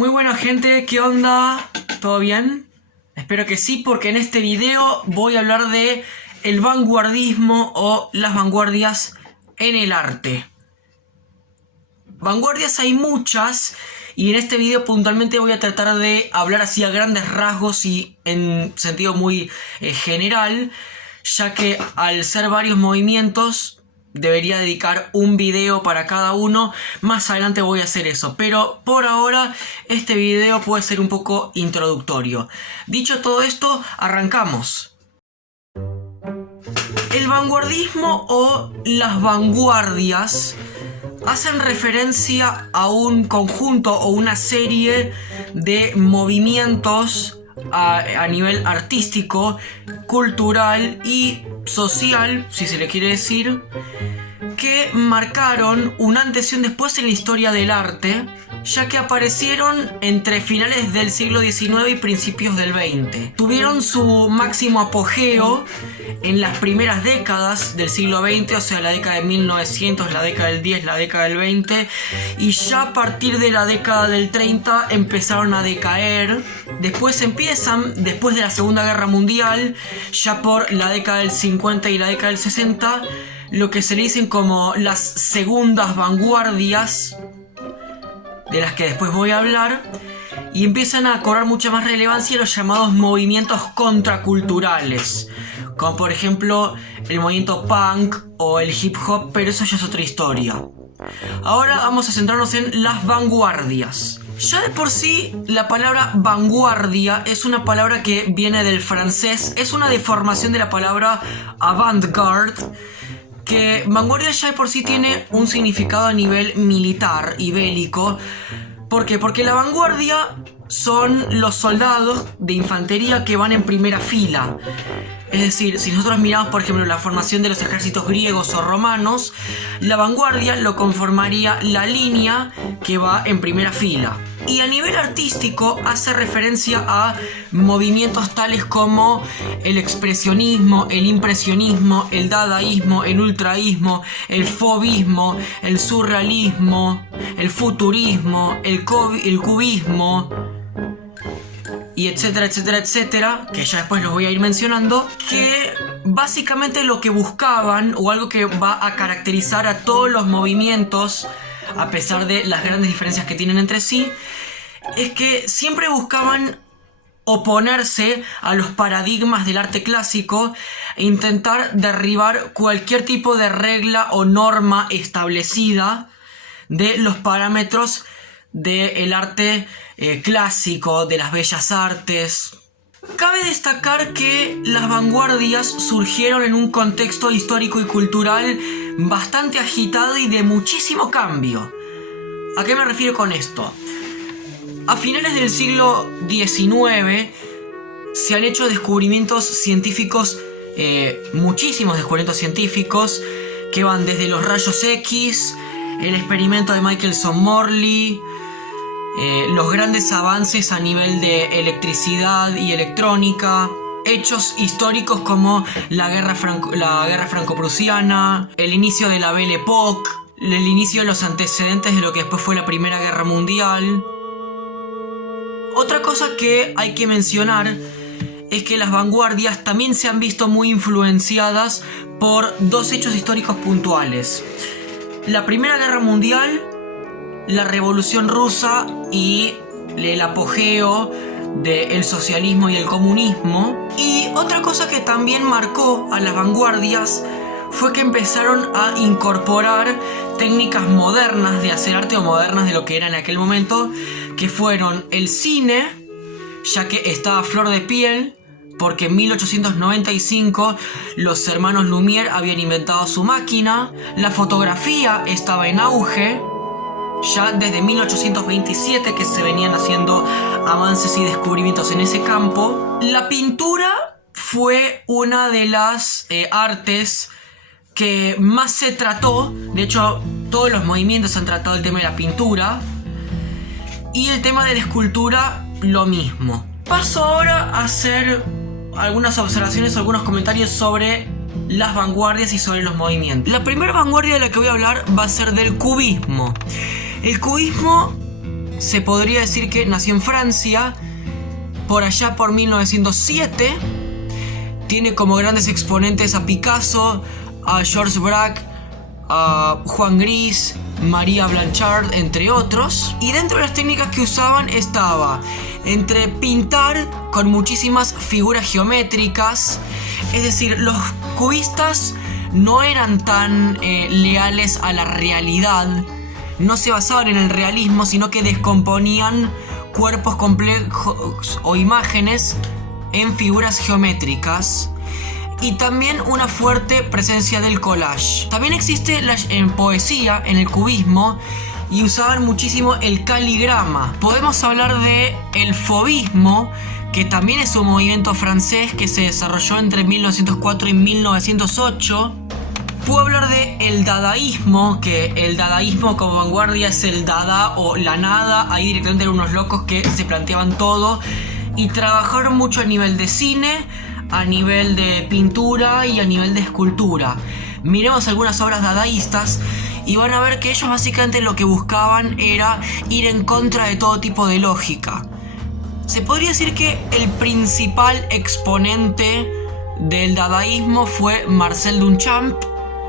Muy buena gente, ¿qué onda? ¿Todo bien? Espero que sí, porque en este video voy a hablar de el vanguardismo o las vanguardias en el arte. Vanguardias hay muchas y en este video puntualmente voy a tratar de hablar así a grandes rasgos y en sentido muy general, ya que al ser varios movimientos debería dedicar un video para cada uno. Más adelante voy a hacer eso, pero por ahora este video puede ser un poco introductorio. Dicho todo esto, arrancamos. El vanguardismo o las vanguardias hacen referencia a un conjunto o una serie de movimientos a nivel artístico, cultural y social, si se le quiere decir, que marcaron un antes y un después en la historia del arte, ya que aparecieron entre finales del siglo XIX y principios del XX. Tuvieron su máximo apogeo en las primeras décadas del siglo XX, o sea, la década de 1900, la década del 10, la década del 20, y ya a partir de la década del 30 empezaron a decaer. Después empiezan, después de la Segunda Guerra Mundial, ya por la década del 50 y la década del 60, lo que se le dicen como las segundas vanguardias, de las que después voy a hablar, y empiezan a cobrar mucha más relevancia los llamados movimientos contraculturales, como por ejemplo el movimiento punk o el hip hop, pero eso ya es otra historia. Ahora vamos a centrarnos en las vanguardias. Ya de por sí la palabra vanguardia es una palabra que viene del francés, es una deformación de la palabra avant-garde, que vanguardia ya de por sí tiene un significado a nivel militar y bélico. ¿Por qué? Porque la vanguardia son los soldados de infantería que van en primera fila. Es decir, si nosotros miramos por ejemplo la formación de los ejércitos griegos o romanos, la vanguardia lo conformaría la línea que va en primera fila. Y a nivel artístico hace referencia a movimientos tales como el expresionismo, el impresionismo, el dadaísmo, el ultraísmo, el fauvismo, el surrealismo, el futurismo, el cubismo, y etcétera, etcétera, etcétera, que ya después los voy a ir mencionando, que básicamente lo que buscaban, o algo que va a caracterizar a todos los movimientos, a pesar de las grandes diferencias que tienen entre sí, es que siempre buscaban oponerse a los paradigmas del arte clásico e intentar derribar cualquier tipo de regla o norma establecida de los parámetros del arte clásico, de las bellas artes. Cabe destacar que las vanguardias surgieron en un contexto histórico y cultural bastante agitado y de muchísimo cambio. ¿A qué me refiero con esto? A finales del siglo XIX se han hecho descubrimientos científicos, muchísimos descubrimientos científicos, que van desde los rayos X, el experimento de Michelson-Morley, los grandes avances a nivel de electricidad y electrónica, hechos históricos como la guerra franco-prusiana, el inicio de la Belle Époque, el inicio de los antecedentes de lo que después fue la Primera Guerra Mundial. Otra cosa que hay que mencionar es que las vanguardias también se han visto muy influenciadas por dos hechos históricos puntuales: la Primera Guerra Mundial, la Revolución Rusa y el apogeo del socialismo y el comunismo. Y otra cosa que también marcó a las vanguardias fue que empezaron a incorporar técnicas modernas de hacer arte, o modernas de lo que era en aquel momento, que fueron el cine, ya que estaba a flor de piel, porque en 1895 los hermanos Lumière habían inventado su máquina. La fotografía estaba en auge, ya desde 1827 que se venían haciendo avances y descubrimientos en ese campo. La pintura fue una de las artes que más se trató. De hecho, todos los movimientos han tratado el tema de la pintura, y el tema de la escultura lo mismo. Paso ahora a hacer algunas observaciones, algunos comentarios sobre las vanguardias y sobre los movimientos. La primera vanguardia de la que voy a hablar va a ser del cubismo. El cubismo se podría decir que nació en Francia, por allá por 1907. Tiene como grandes exponentes a Picasso, a Georges Braque, a Juan Gris, María Blanchard, entre otros. Y dentro de las técnicas que usaban estaba entre pintar con muchísimas figuras geométricas, es decir, los cubistas no eran tan leales a la realidad, no se basaban en el realismo, sino que descomponían cuerpos complejos o imágenes en figuras geométricas. Y también una fuerte presencia del collage. También existe en poesía, en el cubismo, y usaban muchísimo el caligrama. Podemos hablar de el fauvismo, que también es un movimiento francés que se desarrolló entre 1904 y 1908. Puedo hablar de el dadaísmo, que el dadaísmo como vanguardia es el dada o la nada. Ahí directamente eran unos locos que se planteaban todo y trabajaron mucho a nivel de cine, a nivel de pintura y a nivel de escultura. Miremos algunas obras dadaístas y van a ver que ellos básicamente lo que buscaban era ir en contra de todo tipo de lógica. Se podría decir que el principal exponente del dadaísmo fue Marcel Duchamp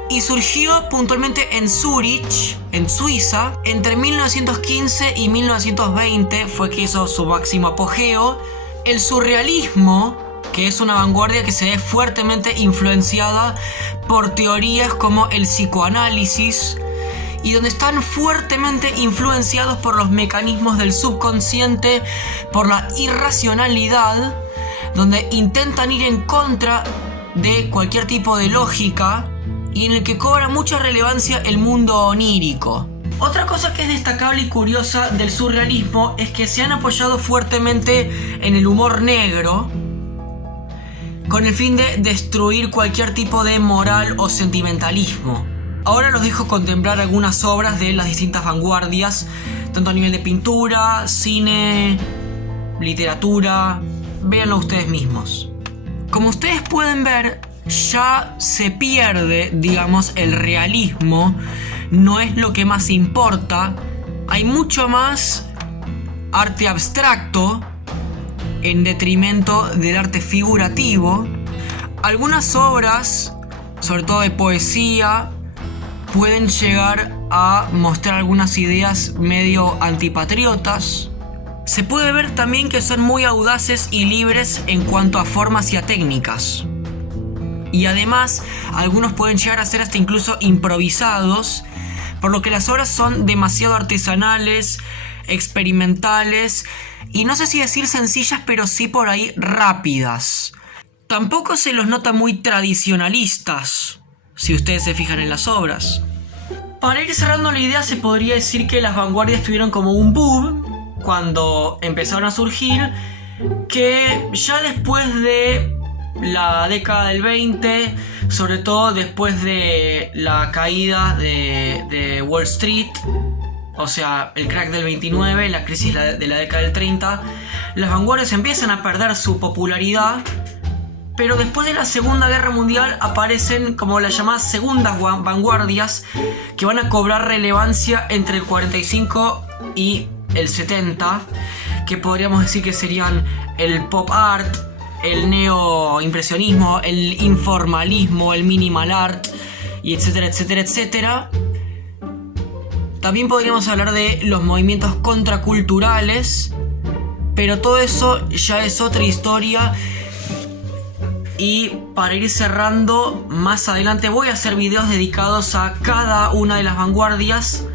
y surgió puntualmente en Zúrich, en Suiza, entre 1915 y 1920 fue que hizo su máximo apogeo. El surrealismo, que es una vanguardia que se ve fuertemente influenciada por teorías como el psicoanálisis y donde están fuertemente influenciados por los mecanismos del subconsciente, por la irracionalidad, donde intentan ir en contra de cualquier tipo de lógica y en el que cobra mucha relevancia el mundo onírico. Otra cosa que es destacable y curiosa del surrealismo es que se han apoyado fuertemente en el humor negro, con el fin de destruir cualquier tipo de moral o sentimentalismo. Ahora los dejo contemplar algunas obras de las distintas vanguardias, tanto a nivel de pintura, cine, literatura. Véanlo ustedes mismos. Como ustedes pueden ver, ya se pierde, digamos, el realismo. No es lo que más importa. Hay mucho más arte abstracto en detrimento del arte figurativo. Algunas obras, sobre todo de poesía, pueden llegar a mostrar algunas ideas medio antipatriotas. Se puede ver también que son muy audaces y libres en cuanto a formas y a técnicas. Y además, algunos pueden llegar a ser hasta incluso improvisados, por lo que las obras son demasiado artesanales, experimentales y no sé si decir sencillas, pero sí por ahí rápidas. Tampoco se los nota muy tradicionalistas, si ustedes se fijan en las obras. Para ir cerrando la idea, se podría decir que las vanguardias tuvieron como un boom cuando empezaron a surgir, que ya después de la década del 20, sobre todo después de la caída de Wall Street, o sea, el crack del 29, la crisis de la década del 30, las vanguardias empiezan a perder su popularidad, pero después de la Segunda Guerra Mundial aparecen como las llamadas segundas vanguardias, que van a cobrar relevancia entre el 45 y el 70, que podríamos decir que serían el pop art, el neoimpresionismo, el informalismo, el minimal art, y etcétera, etcétera, etcétera. También podríamos hablar de los movimientos contraculturales, pero todo eso ya es otra historia. Y para ir cerrando, más adelante voy a hacer videos dedicados a cada una de las vanguardias,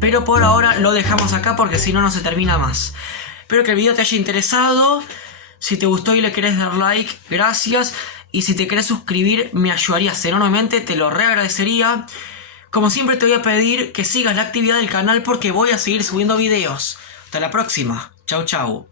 pero por ahora lo dejamos acá porque si no, no se termina más. Espero que el video te haya interesado. Si te gustó y le querés dar like, gracias. Y si te querés suscribir, me ayudarías enormemente, te lo reagradecería. Como siempre te voy a pedir que sigas la actividad del canal porque voy a seguir subiendo videos. Hasta la próxima. Chau, chau.